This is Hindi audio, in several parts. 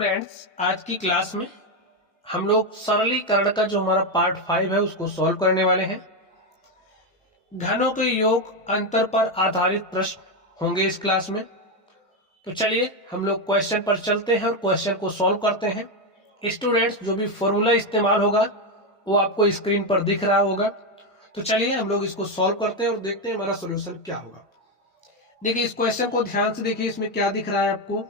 स्टूडेंट्स, आज की क्लास में हम लोग सरलीकरण का जो हमारा पार्ट 5 है उसको सॉल्व करने वाले हैं। घनों के योग अंतर पर आधारित प्रश्न होंगे इस क्लास में। तो चलिए हम लोग क्वेश्चन पर चलते हैं और क्वेश्चन को सॉल्व करते हैं। स्टूडेंट्स, जो भी फॉर्मूला इस्तेमाल होगा वो आपको स्क्रीन पर दिख रहा होगा। तो चलिए हम लोग इसको सॉल्व करते हैं और देखते हैं हमारा सोल्यूशन क्या होगा। देखिए इस क्वेश्चन को ध्यान से देखिए, इसमें क्या दिख रहा है आपको,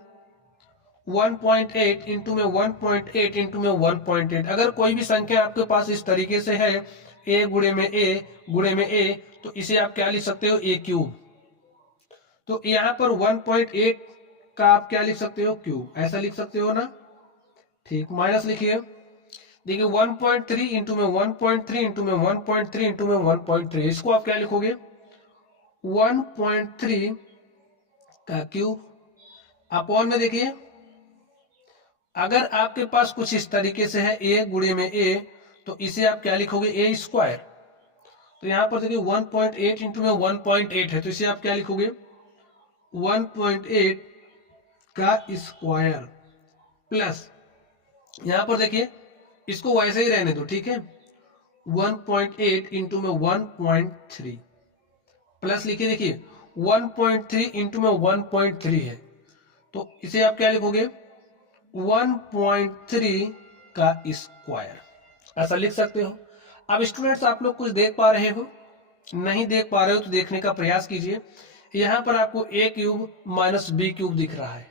1.8 इंटू में 1.8 इंटू में 1.8। अगर कोई भी संख्या आपके पास इस तरीके से है, a गुणे में a गुणे में a, तो इसे आप क्या लिख सकते हो, a क्यूब। तो यहाँ पर 1.8 का आप क्या लिख सकते हो, क्यूब, ऐसा लिख सकते हो ना। ठीक, माइनस लिखिए। देखिए 1.3 इंटू में 1.3 इंटू में 1.3 इंटू में 1.3, इसको आप क्या लिखोगे, 1.3 का क्यूब अपॉन में। देखिए अगर आपके पास कुछ इस तरीके से है a गुणे में a, तो इसे आप क्या लिखोगे, a स्क्वायर। तो यहां पर देखिए 1.8 इंटू में 1.8 है, तो इसे आप क्या लिखोगे, 1.8 का स्क्वायर प्लस, यहां पर देखिए इसको वैसे ही रहने दो, ठीक है, 1.8 इंटू में 1.3 प्लस लिखिए, देखिए 1.3 इंटू में 1.3 है, तो इसे आप क्या लिखोगे, 1.3 का स्क्वायर, ऐसा लिख सकते हो। अब स्टूडेंट्स, आप लोग कुछ देख पा रहे हो, नहीं देख पा रहे हो तो देखने का प्रयास कीजिए। यहां पर आपको a cube minus b cube दिख रहा है।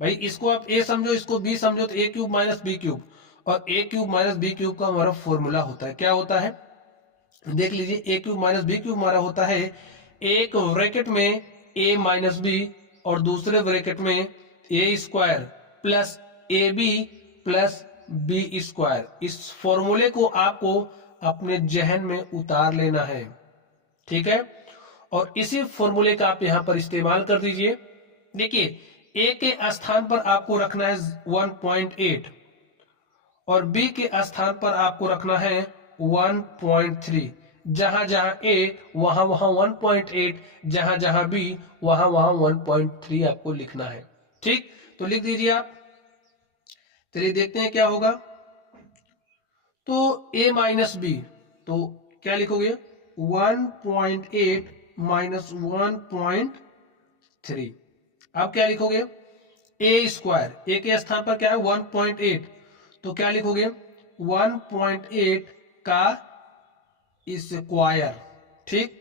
भाई इसको आप a समझो, इसको b समझो, तो a cube minus b cube, और a cube minus b cube का हमारा फॉर्मूला होता है, क्या होता है, देख लीजिए, a cube minus b cube हमारा होता है, एक ब्रैकेट में a माइनस बी और दूसरे ब्रैकेट में a square plus a b plus b square. इस फॉर्मूले को आपको अपने जहन में उतार लेना है, ठीक है, और इसी फॉर्मूले का आप यहां पर इस्तेमाल कर दीजिए। देखिए a के स्थान पर आपको रखना है 1.8 और b के स्थान पर आपको रखना है 1.3। जहां जहां a वहां वहां 1.8, जहां जहां b वहां वहां 1.3 आपको लिखना है। ठीक, तो लिख दीजिए आप। चलिए देखते हैं क्या होगा। तो a माइनस बी, तो क्या लिखोगे, 1.8 माइनस 1.3। अब क्या लिखोगे, a स्क्वायर, a के स्थान पर क्या है 1.8, तो क्या लिखोगे, 1.8 का स्क्वायर, ठीक,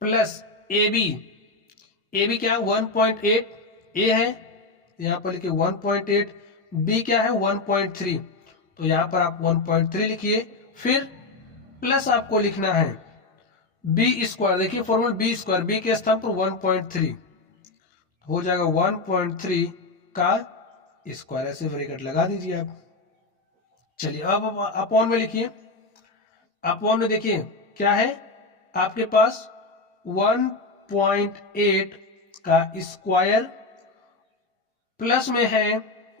प्लस ए बी क्या है 1.8, ए है यहां पर लिखिए 1.8, बी क्या है 1.3, तो यहां पर आप 1.3 लिखिए, फिर प्लस आपको लिखना है बी स्क्वायर। देखिए फॉर्मूला बी स्क्वायर, बी के स्थान पर 1.3 हो जाएगा 1.3 का स्क्वायर, ऐसे ब्रैकेट लगा दीजिए आप। चलिए अब अपॉन में लिखिए, अपॉन में देखिए क्या है आपके पास, 1.8 का स्क्वायर प्लस में है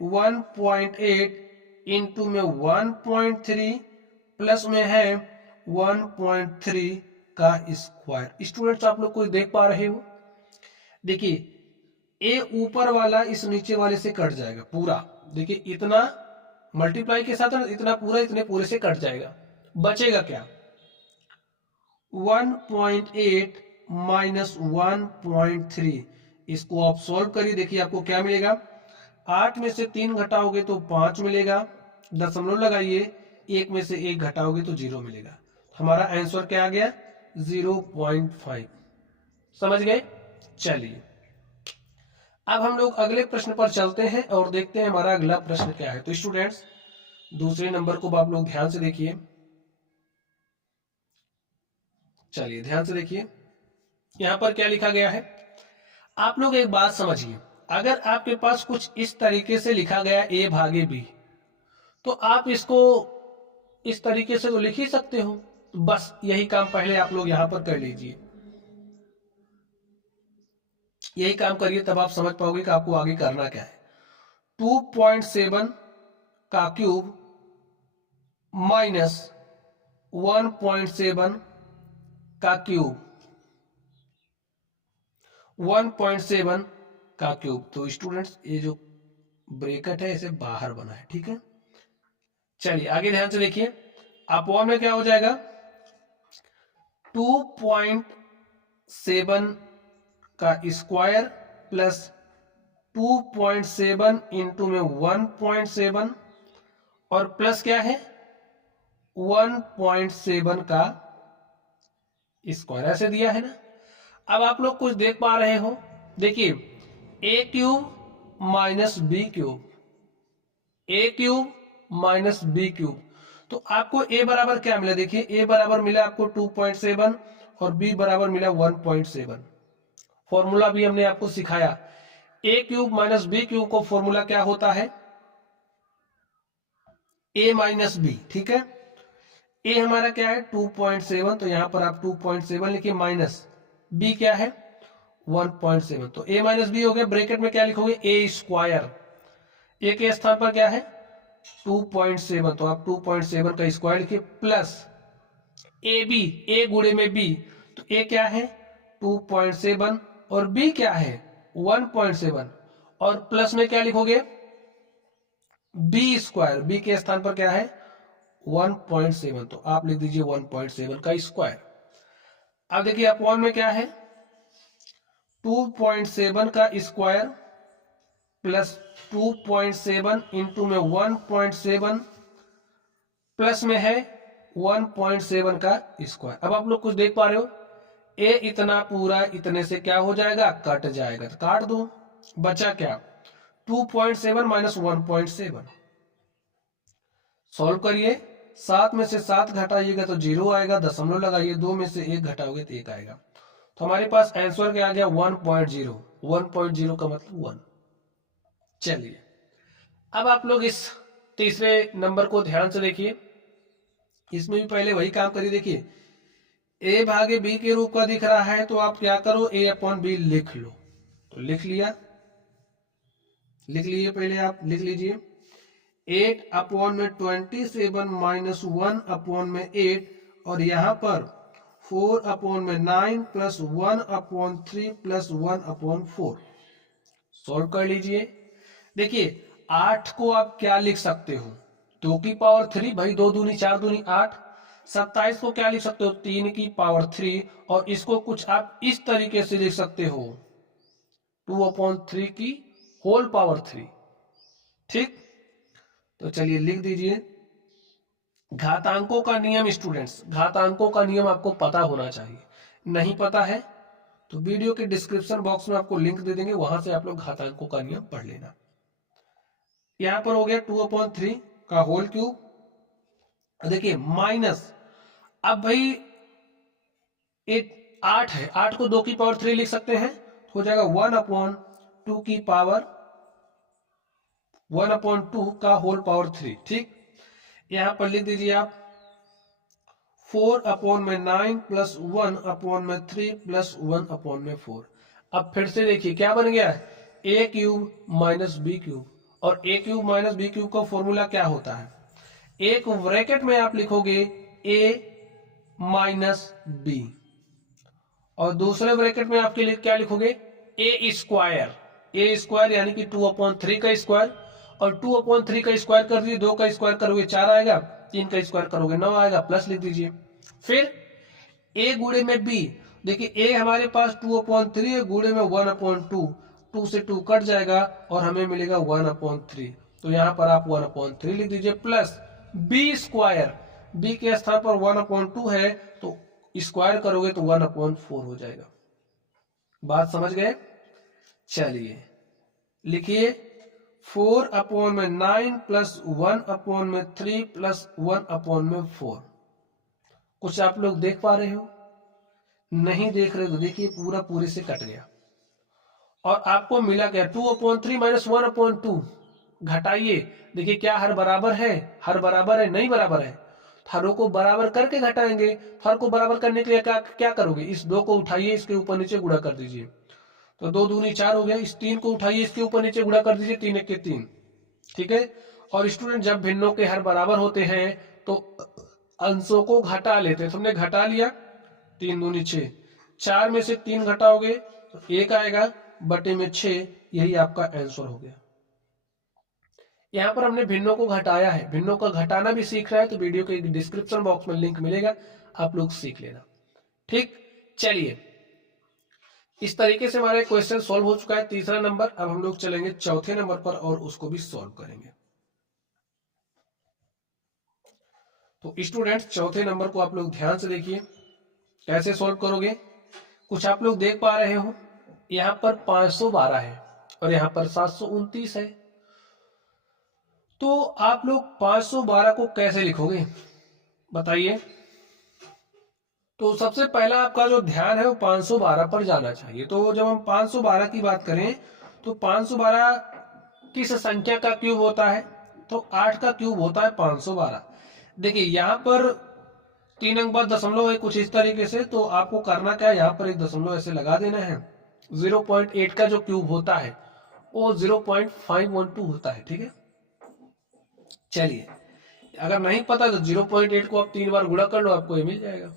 1.8 इंटू में 1.3 प्लस में है 1.3 का स्क्वायर। स्टूडेंट्स, आप लोग कोई देख पा रहे हो, देखिए ए ऊपर वाला इस नीचे वाले से कट जाएगा पूरा, देखिए इतना मल्टीप्लाई के साथ इतना पूरा इतने पूरे से कट जाएगा, बचेगा क्या, 1.8 माइनस 1.3। इसको आप सॉल्व करिए, देखिए आपको क्या मिलेगा, 8 में से 3 घटाओगे तो 5 मिलेगा, दशमलव लगाइए, 1 में से 1 घटाओगे तो 0 मिलेगा। हमारा आंसर क्या आ गया, 0.5। समझ गए। चलिए अब हम लोग अगले प्रश्न पर चलते हैं और देखते हैं हमारा अगला प्रश्न क्या है। तो स्टूडेंट्स, दूसरे नंबर को आप लोग ध्यान से देखिए। चलिए ध्यान से देखिए, यहां पर क्या लिखा गया है। आप लोग एक बात समझिए, अगर आपके पास कुछ इस तरीके से लिखा गया a भागे b, तो आप इसको इस तरीके से तो लिख ही सकते हो। तो बस यही काम पहले आप लोग यहां पर कर लीजिए, यही काम करिए, तब आप समझ पाओगे कि आपको आगे करना क्या है। 2.7 का क्यूब माइनस 1.7 का क्यूब, 1.7 का क्यूब। तो स्टूडेंट्स, ये जो ब्रैकेट है, इसे बाहर बना है, ठीक है। चलिए आगे ध्यान से देखिए, अपॉन में क्या हो जाएगा, 2.7 का स्क्वायर प्लस 2.7 इंटू में 1.7 और प्लस क्या है 1.7 का स्क्वायर, ऐसे दिया है ना। अब आप लोग कुछ देख पा रहे हो, देखिए ए क्यूब माइनस बी क्यूब, ए क्यूब माइनस बी क्यूब, तो आपको ए बराबर क्या मिला, देखिए ए बराबर मिला आपको 2.7 और बी बराबर मिला 1.7। फॉर्मूला भी हमने आपको सिखाया, ए क्यूब माइनस बी क्यूब को फॉर्मूला क्या होता है, ए माइनस बी, ठीक है। ए हमारा क्या है 2.7, तो यहां पर आप 2.7 लिखिए, माइनस बी क्या है 1.7, तो ए माइनस बी हो गया। ब्रैकेट में क्या लिखोगे, ए स्क्वायर, ए के स्थान पर क्या है 2.7, तो आप 2.7 का स्क्वायर लिखिए, प्लस ए बी, ए गुणे में बी, तो ए क्या है 2.7 और बी क्या है 1.7, और प्लस में क्या लिखोगे बी स्क्वायर, बी के स्थान पर क्या है 1.7, तो आप लिख दीजिए 1.7 का स्क्वायर। अब देखिए अपॉन में क्या है 2.7 का स्क्वायर प्लस 2.7 इंटू में 1.7 प्लस में है 1.7 का स्क्वायर। अब आप लोग कुछ देख पा रहे हो, ए इतना पूरा इतने से क्या हो जाएगा, कट जाएगा, तो काट दो, बचा क्या 2.7 माइनस 1.7। सॉल्व करिए, 7 में से 7 घटाइएगा तो 0 आएगा, दशमलव लगाइए, 2 में से 1 घटाओगे तो 1 आएगा, तो हमारे पास आंसर क्या आ गया 1.0, 1.0 का मतलब 1। चलिए अब आप लोग इस तीसरे नंबर को ध्यान से देखिए, इसमें भी पहले वही काम करिए। देखिए ए भागे बी के रूप का दिख रहा है, तो आप क्या करो ए अपॉन बी लिख लो, तो लिख लिया, लिख लीजिए, पहले आप लिख लीजिए 8 अपॉन में 27 माइनस 1 अपॉन में 8, और यहां पर 4 अपॉन में 9 plus 1 upon 3 plus 1 upon 4। Solve कर लीजिए। देखिए 8 को आप क्या लिख सकते हो 2 की पावर 3, भाई 2 दूनी 4 दूनी 8। 27 को क्या लिख सकते हो 3 की पावर 3, और इसको कुछ आप इस तरीके से लिख सकते हो 2/3 की होल पावर 3, ठीक। तो चलिए लिख दीजिए, घातांकों का नियम स्टूडेंट्स, घातांकों का नियम आपको पता होना चाहिए, नहीं पता है तो वीडियो के डिस्क्रिप्शन बॉक्स में आपको लिंक दे देंगे, वहां से आप लोग घातांकों का नियम पढ़ लेना। यहां पर हो गया 2/3 का होल क्यूब, देखिए माइनस, अब भाई 8 है, 8 को 2 की पावर 3 लिख सकते हैं, तो हो जाएगा 1/2 की पावर 1/2 का होल पावर 3, ठीक। यहां पर लिख दीजिए आप 4/9 प्लस 1/3 प्लस 1/4। अब फिर से देखिए क्या बन गया, a cube minus b cube, और ए क्यूब माइनस बी क्यूब का फॉर्मूला क्या होता है, एक ब्रैकेट में आप लिखोगे ए माइनस बी, और दूसरे ब्रैकेट में आपके लिए क्या लिखोगे ए स्क्वायर, ए स्क्वायर यानी कि 2/3 का स्क्वायर, और 2/3 का स्क्वायर कर दीजिए, 2 का स्क्वायर करोगे 4 आएगा, 3 का स्क्वायर करोगे 9 आएगा, प्लस लिख दीजिए। फिर ए गुणे में बी, देखिए ए हमारे पास 2/3 है, गुणे में 1/2, 2 से 2 कट जाएगा और हमें मिलेगा 1/3, तो यहां पर आप 1/3 लिख दीजिए, प्लस बी स्क्वायर, बी के स्थान पर 1/2 है, तो स्क्वायर करोगे तो 1/4 हो जाएगा। बात समझ गए। चलिए लिखिए 4/9 प्लस 1/3 प्लस 1/4। कुछ आप लोग देख पा रहे हो, नहीं देख रहे तो देखिए पूरा पूरे से कट गया, और आपको मिला क्या 2/3 माइनस 1/2, घटाइए, देखिए क्या हर बराबर है, हर बराबर है, नहीं बराबर है, हरों को बराबर करके घटाएंगे। हर को बराबर करने के लिए क्या क्या करोगे, इस 2 को उठाइए, इसके ऊपर नीचे गुणा कर दीजिए, तो 2 दूनी 4 हो गया, इस 3 को उठाइए, इसके ऊपर नीचे गुणा कर दीजिए, 3 1 के 3, ठीक है। और स्टूडेंट जब भिन्नों के हर बराबर होते हैं तो अंशों को घटा लेते हैं, तुमने घटा लिया, 3 दूनी 6, 4 में से 3 घटाओगे तो 1 आएगा, बटे में 6, यही आपका आंसर हो गया। यहाँ पर हमने भिन्नों को घटाया है, भिन्नों का घटाना भी सीख रहा है तो वीडियो के डिस्क्रिप्शन बॉक्स में लिंक मिलेगा, आप लोग सीख लेना। ठीक, चलिए इस तरीके से हमारा क्वेश्चन सॉल्व हो चुका है, तीसरा नंबर। अब हम लोग चलेंगे चौथे नंबर पर और उसको भी सॉल्व करेंगे। तो स्टूडेंट्स चौथे नंबर को आप लोग ध्यान से देखिए, कैसे सॉल्व करोगे। कुछ आप लोग देख पा रहे हो, यहाँ पर 512 है और यहाँ पर 729 है। तो आप लोग 512 को कैसे लिखोगे बताइए। तो सबसे पहला आपका जो ध्यान है वो 512 पर जाना चाहिए। तो जब हम 512 की बात करें तो 512 किस संख्या का क्यूब होता है, तो 8 का क्यूब होता है 512। देखिए यहाँ पर 3 अंक बाद दशमलव है कुछ इस तरीके से, तो आपको करना क्या है, यहाँ पर एक दशमलव ऐसे लगा देना है। 0.8 का जो क्यूब होता है वो 0.512 होता है। ठीक है, चलिए अगर नहीं पता तो 0.8 को आप 3 बार गुणा कर लो, आपको ये मिल जाएगा।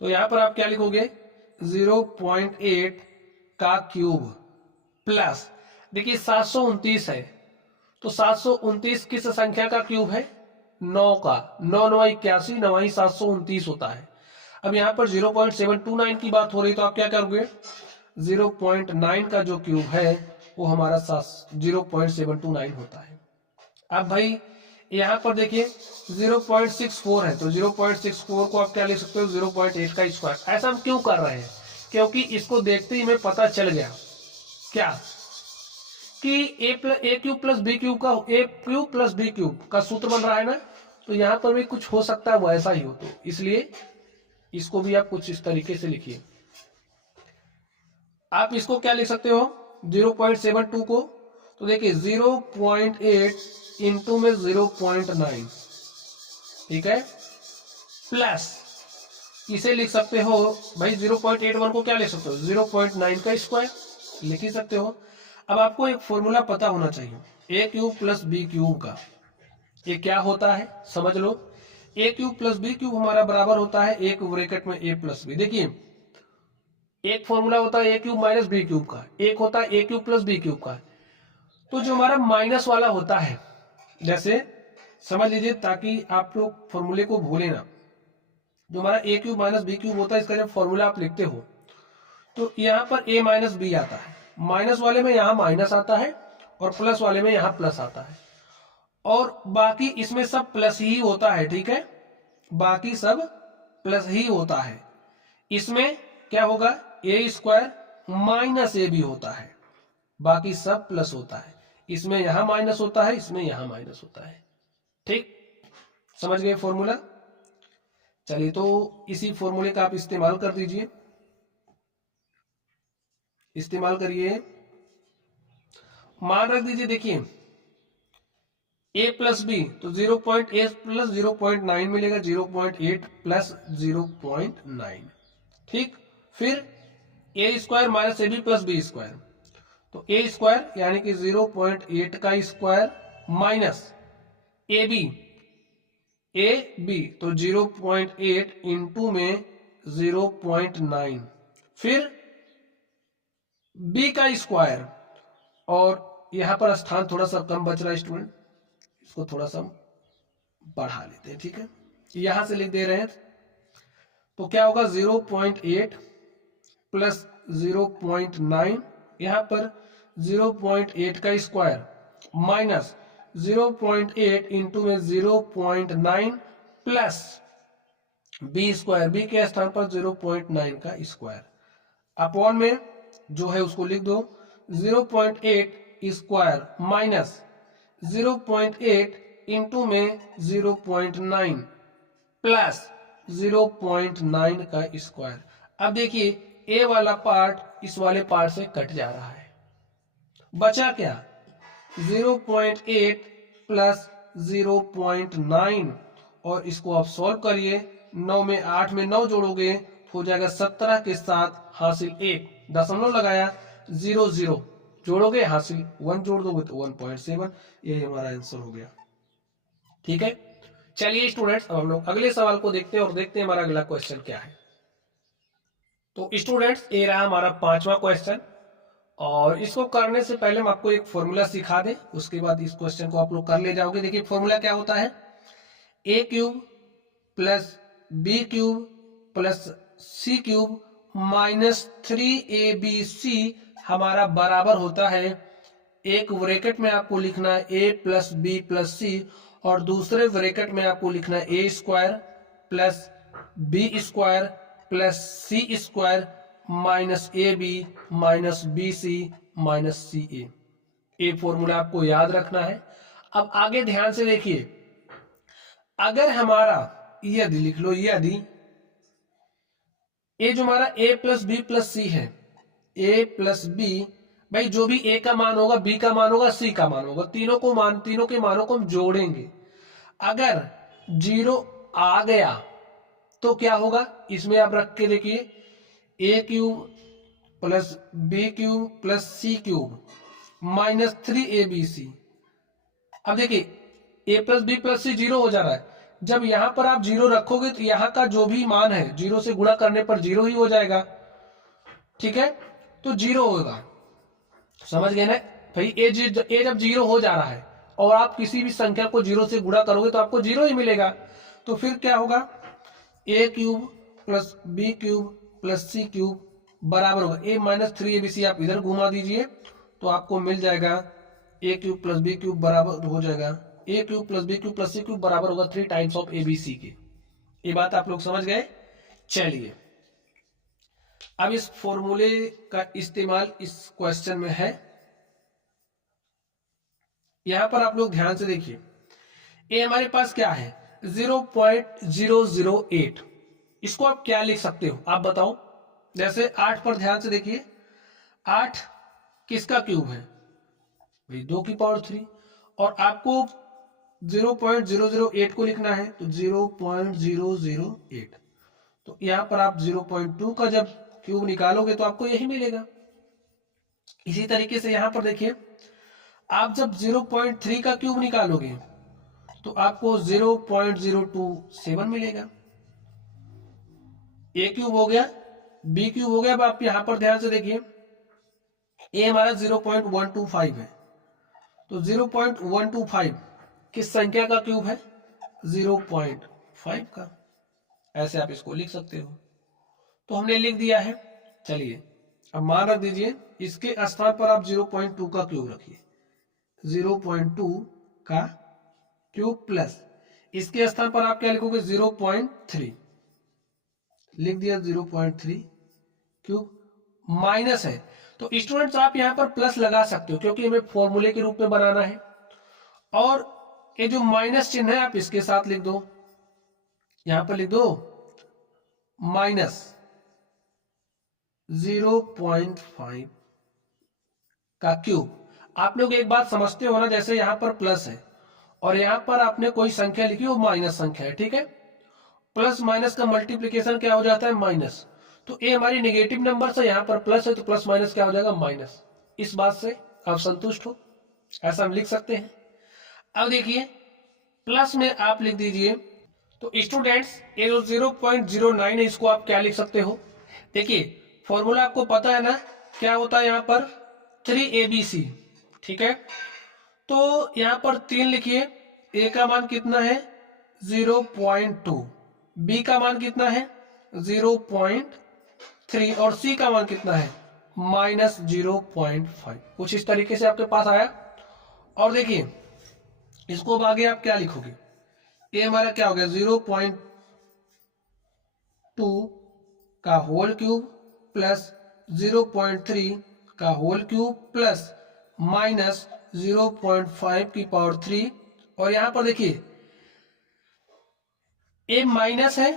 तो यहां पर आप क्या लिखोगे, 0.8 का क्यूब प्लस, देखिए 729 है तो 729 किस संख्या का क्यूब है, 9 का। 9 9 81, 9 729 होता है। अब यहाँ पर 0.729 की बात हो रही तो आप क्या करोगे, 0.9 का जो क्यूब है वो हमारा 0.729 होता है। अब भाई यहाँ पर देखिए 0.64 है तो 0.64 को आप क्या ले सकते हो, 0.8 का स्क्वायर। ऐसा हम क्यों कर रहे हैं, क्योंकि इसको देखते ही हमें पता चल गया क्या कि ए क्यूब प्लस बी क्यूब का, ए क्यूब प्लस बी क्यूब का सूत्र बन रहा है ना। तो यहाँ पर भी कुछ हो सकता है वैसा ही हो, तो इसलिए इसको भी आप कुछ इस तरीके से लिखिए। आप इसको क्या लिख सकते हो 0.72 को, तो देखिए 0.8 इंटू में 0.9, ठीक है, प्लस इसे लिख सकते हो भाई 0.81 को क्या लिख सकते हो 0.9 का स्क्वायर लिख ही सकते हो। अब आपको एक फॉर्मूला पता होना चाहिए, ए क्यूब प्लस बी क्यूब का। ये क्या होता है समझ लो, ए क्यूब प्लस बी क्यूब हमारा बराबर होता है एक ब्रैकेट में ए प्लस बी। देखिए एक फॉर्मूला होता है a cube minus b cube का, एक होता है a cube plus b cube का। तो जो हमारा माइनस वाला होता है, जैसे समझ लीजिए ताकि आप लोग फॉर्मूले को भूले ना, जो हमारा ए क्यूब माइनस बी क्यूब होता है इसका जब फॉर्मूला आप लिखते हो तो यहाँ पर ए माइनस बी आता है, माइनस वाले में यहाँ माइनस आता है और प्लस वाले में यहाँ प्लस आता है, और बाकी इसमें सब प्लस ही होता है। ठीक है, बाकी सब प्लस ही होता है। इसमें क्या होगा, ए स्क्वायर माइनस ए भी होता है, बाकी सब प्लस होता है। इसमें यहां माइनस होता है, इसमें यहां माइनस होता है। ठीक, समझ गए फॉर्मूला। चलिए तो इसी फॉर्मूले का आप इस्तेमाल कर दीजिए, इस्तेमाल करिए। मान रख दीजिए, देखिए a प्लस बी तो 0.8 प्लस 0.9 मिलेगा, 0.8 प्लस 0.9। ठीक, फिर a square minus a b plus b square, तो ए स्क्वायर यानी कि 0.8 का स्क्वायर माइनस ए बी तो 0.8 इंटू में 0.9, फिर बी का स्क्वायर, और यहां पर स्थान थोड़ा सा कम बच रहा है स्टूडेंट, इसको थोड़ा सा बढ़ा लेते हैं। ठीक है, यहां से लिख दे रहे हैं तो क्या होगा 0.8 प्लस 0.9, यहां पर 0.8 का स्क्वायर माइनस 0.8 इंटू में 0.9 प्लस बी स्क्वायर, बी के स्थान पर 0.9 का स्क्वायर, अपॉन में जो है उसको लिख दो 0.8 स्क्वायर माइनस 0.8 इंटू में 0.9 प्लस 0.9 का स्क्वायर। अब देखिए ए वाला पार्ट इस वाले पार्ट से कट जा रहा है, बचा क्या 0.8 प्लस 0.9, और इसको आप सॉल्व करिए। 9 में 8 में 9 जोड़ोगे हो जाएगा 17 के साथ हासिल 1, दशमलव लगाया 0 0 जोड़ोगे हासिल 1 जोड़ दोगे तो 1.7, ये हमारा आंसर हो गया। ठीक है, चलिए स्टूडेंट्स अब हम लोग अगले सवाल को देखते हैं और देखते हैं हमारा अगला क्वेश्चन क्या है। तो स्टूडेंट्स ये रहा हमारा 5वां क्वेश्चन, और इसको करने से पहले हम आपको एक फॉर्मूला सिखा दें, उसके बाद इस क्वेश्चन को आप लोग कर ले जाओगे। देखिए फॉर्मूला क्या होता है, a cube plus b cube plus c cube minus 3abc हमारा बराबर होता है, एक ब्रैकेट में आपको लिखना है a plus b plus c और दूसरे ब्रैकेट में आपको लिखना है a square plus b square plus c square minus a b minus b c minus c a. ये फॉर्मूला आपको याद रखना है। अब आगे ध्यान से देखिए, अगर हमारा यदि लिख लो, यदि ये जो हमारा a प्लस बी प्लस सी है, a प्लस बी, भाई जो भी a का मान होगा b का मान होगा c का मान होगा, तीनों के मानों को हम जोड़ेंगे। अगर 0 आ गया तो क्या होगा, इसमें आप रख के देखिए a cube plus b cube plus c cube minus 3abc। अब देखिए a plus b plus c 0 हो जा रहा है, जब यहां पर आप 0 रखोगे तो यहां का जो भी मान है 0 से गुणा करने पर 0 ही हो जाएगा, ठीक है, तो 0 होगा। समझ गए ना भाई, ए जब 0 हो जा रहा है और आप किसी भी संख्या को 0 से गुणा करोगे तो आपको 0 ही मिलेगा। तो फिर क्या होगा, a cube plus b cube plus c cube बराबर होगा ए माइनस 3abc। आप इधर घुमा दीजिए तो आपको मिल जाएगा a cube plus b cube बराबर हो जाएगा a cube plus b cube plus c cube बराबर होगा 3 टाइम्स ऑफ abc के। ये बात आप लोग समझ गए। चलिए अब इस फॉर्मूले का इस्तेमाल इस क्वेश्चन में है। यहां पर आप लोग ध्यान से देखिए, ये हमारे पास क्या है 0.008। इसको आप क्या लिख सकते हो आप बताओ। जैसे 8 पर ध्यान से देखिए, 8 किसका क्यूब है भाई 2 की पावर 3, और आपको 0.008 को लिखना है तो 0.008। तो यहां पर आप 0.2 का जब क्यूब निकालोगे तो आपको यही मिलेगा। इसी तरीके से यहां पर देखिए, आप जब 0.3 का क्यूब निकालोगे तो आपको 0.027 मिलेगा। ए क्यूब हो गया, बी क्यूब हो गया। अब आप यहां पर ध्यान से देखिए, ए हमारा 0.125 है, तो 0.125 किस संख्या का क्यूब है 0.5 का। ऐसे आप इसको लिख सकते हो। तो हमने लिख दिया है। चलिए अब मान रख दीजिए, इसके स्थान पर आप 0.2 का क्यूब रखिए, 0.2 का क्यूब प्लस इसके स्थान पर आप क्या लिखोगे 0.3, लिख दिया 0.3 क्यूब माइनस है। तो स्टूडेंट्स आप यहां पर प्लस लगा सकते हो क्योंकि हमें फॉर्मूले के रूप में बनाना है, और ये जो माइनस चिन्ह है आप इसके साथ लिख दो, यहां पर लिख दो माइनस 0.5 का क्यूब। आप लोग एक बात समझते हो ना, जैसे यहां पर प्लस है और यहां पर आपने कोई संख्या लिखी वो माइनस संख्या है, ठीक है, प्लस माइनस का मल्टीप्लीकेशन क्या हो जाता है माइनस। तो ये हमारी नेगेटिव नंबर से यहां पर प्लस है तो प्लस माइनस क्या हो जाएगा माइनस। इस बात से आप संतुष्ट हो, ऐसा हम लिख सकते हैं। अब देखिए प्लस में आप लिख दीजिए, तो स्टूडेंट्स ये जो 0.09 है इसको आप क्या लिख सकते हो। देखिए फॉर्मूला आपको पता है ना क्या होता है, यहां पर 3abc, ठीक है, तो यहां पर 3 लिखिए, ए का मान कितना है 0.2, बी का मान कितना है 0.3 और सी का मान कितना है माइनस 0.5। कुछ इस तरीके से आपके पास आया। और देखिए इसको अब आगे आप क्या लिखोगे, ये हमारा क्या हो गया 0.2 का होल क्यूब प्लस 0.3 का होल क्यूब प्लस माइनस 0.5 की पावर 3। और यहां पर देखिए ए माइनस है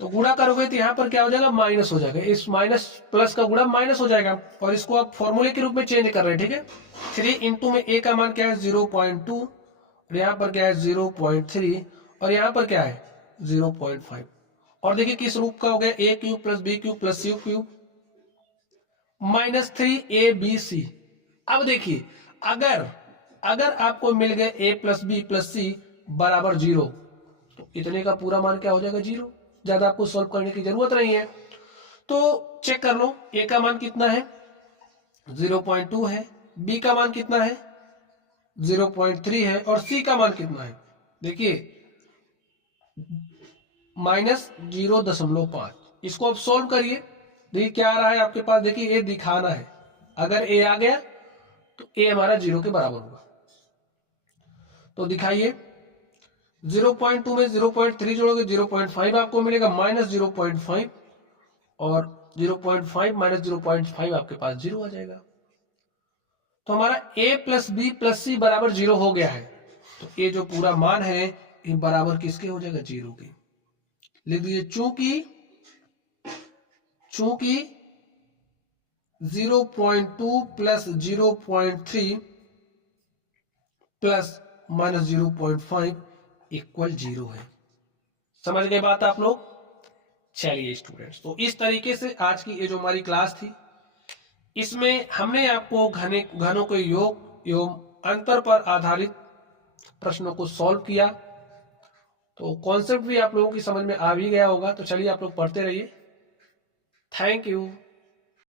तो गुणा करोगे तो यहां पर क्या हो जाएगा माइनस हो जाएगा, इस माइनस प्लस का गुणा माइनस हो जाएगा, और इसको आप फॉर्मूले के रूप में चेंज कर रहे हैं, ठीक है। 3 इंटू में ए का मान क्या है 0.2 और यहाँ पर क्या है 0.3 और यहाँ पर क्या है 0.5। और देखिए किस रूप का हो गया a cube plus b cube plus c cube minus 3abc। अब देखिए अगर आपको मिल गए a plus b plus c बराबर 0 तो इतने का पूरा मान क्या हो जाएगा 0, ज्यादा आपको सॉल्व करने की जरूरत नहीं है। तो चेक कर लो a का मान कितना है 0.2 है, बी का मान कितना है 0.3 है और सी का मान कितना है, देखिए -0.5। इसको अब सॉल्व करिए, देखिए क्या आ रहा है आपके पास, देखिए ए दिखाना है, अगर ए आ गया तो ए हमारा 0 के बराबर होगा। तो दिखाइए 0.2 में 0.3 जोड़ोगे 0.5 आपको मिलेगा, -0.5 और 0.5 माइनस 0.5 आपके पास 0 आ जाएगा। तो हमारा a plus b plus c बराबर 0 हो गया है। तो ये जो पूरा मान है ये बराबर किसके हो जाएगा 0 के। लिख दीजिए चूंकि 0.2 प्लस 0.3 प्लस -0.5 इक्वल 0 है। समझ गए बात आप लोग? चलिए स्टूडेंट्स, तो इस तरीके से आज की ये जो हमारी क्लास थी इसमें हमने आपको घनों के योग एवं अंतर पर आधारित प्रश्नों को सॉल्व किया। तो कॉन्सेप्ट भी आप लोगों की समझ में आ भी गया होगा। तो चलिए आप लोग पढ़ते रहिए। Thank you.